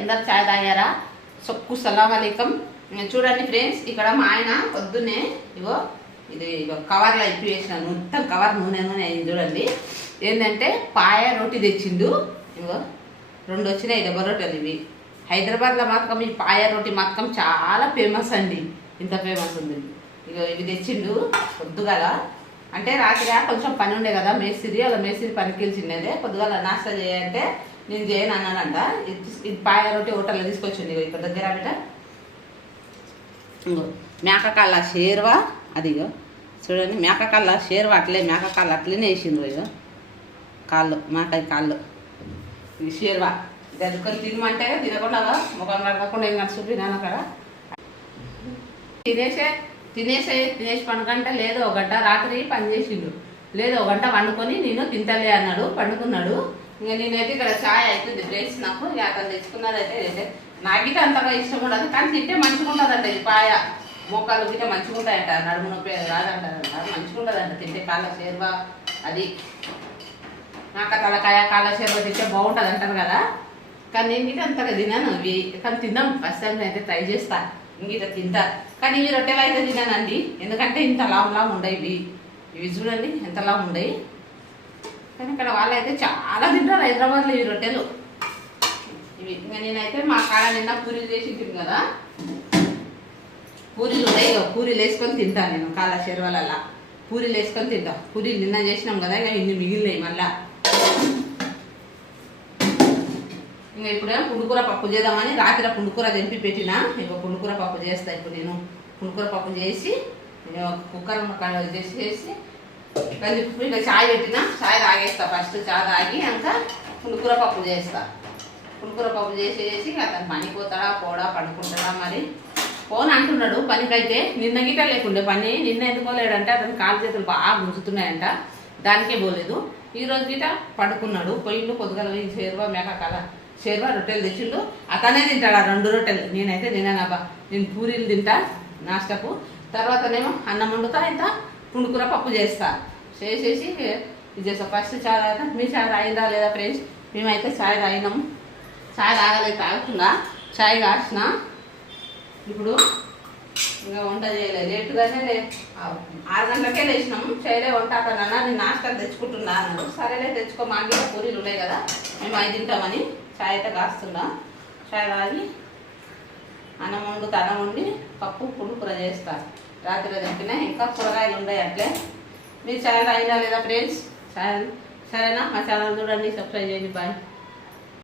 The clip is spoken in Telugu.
అందరు చాయ్ తాగారా? సొక్కు సలాం అలైకం. చూడండి ఫ్రెండ్స్, ఇక్కడ మా ఆయన పొద్దున్నే ఇగో ఇది కవర్లో ఇప్పి వేసిన మొత్తం కవర్ నూనె అయింది. చూడండి ఏంటంటే పాయ రోటీ తెచ్చిండు. ఇగో 2 వచ్చినాయి డబ్బా రొట్టెలు. ఇవి హైదరాబాద్లో మాత్రం ఈ పాయ రోటీ మాత్రం చాలా ఫేమస్ అండి. ఇంత ఫేమస్ ఉంది. ఇగో ఇవి తెచ్చిండు పొద్దుగాల. అంటే రాత్రి కొంచెం పని ఉండే కదా, మేస్త్రి అలా మేస్త్రి పనికి వెళ్ళిండే. పొద్దుగాల నాస్తా చేయాలంటే నేను చేయను అన్నానంట. ఇది పాయ రోటీ హోటల్లో తీసుకొచ్చింది. ఇక్కడ దగ్గర బిడ్డ ఇంకో మేకకాళ్ళ షేర్వా, అదిగో చూడండి మేకకాళ్ళ షేర్వా అట్లే మేకకాళ్ళు అట్లనే వేసిండ్రు. ఇగో కాళ్ళు మేకాయ కాళ్ళు ఇది షేర్వా. ఇది అదుకొని తినమంటే తినకుండా ముఖం కడగకుండా ఏం చూపినాను అక్కడ. తినేసి పండుగంటే లేదు 1 గంట రాత్రి పని చేసిండు. లేదు 1 గంట వండుకొని నేను తింటలే అన్నాడు, పండుకున్నాడు. ఇంకా నేనైతే ఇక్కడ ఛాయ్ అవుతుంది ఫ్రెండ్స్. నాకు ఇక అతను తెచ్చుకున్నదైతే నాకైతే అంతగా ఇష్టం ఉండదు, కానీ తింటే మంచిగా ఉంటుందంట. ఈ పాయ మోకాలు గిట్టే మంచిగా ఉంటాయంట, నడుము నొప్పి రాదంటారంట, మంచిగా ఉంటుందంట తింటే. కాళ్ళ షేర్వా అది నాక తలకాయ కాళ్ళ షేర్వా తింటే బాగుంటుంది అంటారు కదా, కానీ నేను గిట్ట అంతగా తిన్నాను ఇవి. కానీ తిన్నాం ఫస్ట్ టైం అయితే ట్రై చేస్తా, ఇంగిట తింటా. కానీ ఇవి రొట్టెలు అయితే తినానండి, ఎందుకంటే ఇంత లాంగ్ ఉండవు ఇవి చూడండి ఎంత లాంగ్ ఉండయి. కానీ ఇక్కడ వాళ్ళైతే చాలా తింటారు హైదరాబాద్లో ఈ రొట్టెలు ఇవి. ఇంకా నేనైతే మా కాడ నిన్న పూరీలు చేసి తింటాను కదా, పూరీలు ఉన్నాయి. పూరీలు వేసుకొని తింటాను నేను. కాళ్ళ షేర్వాలల్లా పూరీలు వేసుకొని తింటా. పూరీలు నిన్న చేసినాం కదా, ఇక ఇన్ని మిగిలినాయి మళ్ళా. ఇంకా ఇప్పుడేమో పుండుకూర పప్పు చేద్దామని రాత్రి పుండుకూర తెంపి పెట్టినా. ఇక పుండుకూర పప్పు చేస్తా ఇప్పుడు నేను. పుండుకూర పప్పు చేసి కుక్కర్ చేసి కలిపి ఇక చాయ్ పెట్టినా. చాయ్ తాగేస్తా ఫస్ట్. చాయ్ తాగి ఇంకా పుండుకూర పప్పు చేస్తా. పుండుకూర పప్పు చేసి అతను పనిపోతాడా పోడా పడుకుంటాడా మరి. ఫోన్ అంటున్నాడు పనికైతే. నిన్న గిట్ట లేకుండే పని. నిన్న ఎందుకో లేడంటే అతను కాలు చేతులు బాగా గుంజుతున్నాయంట, దానికే పోలేదు. ఈరోజు గిట్ట పడుకున్నాడు. పొయ్యిలు పొద్దుగల షేర్వా మేకకాల షేర్వా రొట్టెలు తెచ్చిండు. అతనే తింటాడు ఆ 2 రొట్టెలు. నేనైతే తినానబ్బా. నేను పూరీలు తింటా నాష్టకు. తర్వాతనేమో అన్నం వండుతా, ఇంత పుండుకూర పప్పు చేస్తా. చేసేసి ఇది చేస్తా. ఫస్ట్ చాయ్ తాగుతా. మీ చాయ్ తాగిందా లేదా ఫ్రెండ్స్? మేమైతే చాయ్ తాగినాము. చాయ్ తాగలేదు, తాగుతుందా చాయ్ కాసిన. ఇప్పుడు ఇంకా వంట చేయలేదు, లేటుగానే 6 గంటలకే లేచినాము. చేయలే వంట అతనన్నా నేను నాష్టాలు తెచ్చుకుంటున్నా అన్నాడు. సరేలే తెచ్చుకో, మాకు పూరీలు ఉన్నాయి కదా మేము అవి తింటామని చాయ్ అయితే కాస్తున్నా. చాయ్ తాగి అన్నం వండుతా. అన్నం వండి పప్పు పుండుకూర చేస్తా. రాత్రిలో తింటున్నా. ఇంకా కూరగాయలు ఉన్నాయి అట్లే. మీరు చాయ్ తాగినా లేదా ఫ్రెండ్స్? సరేనా? మా ఛానల్ చూడండి, సబ్స్క్రైబ్ చేయండి. బాయ్.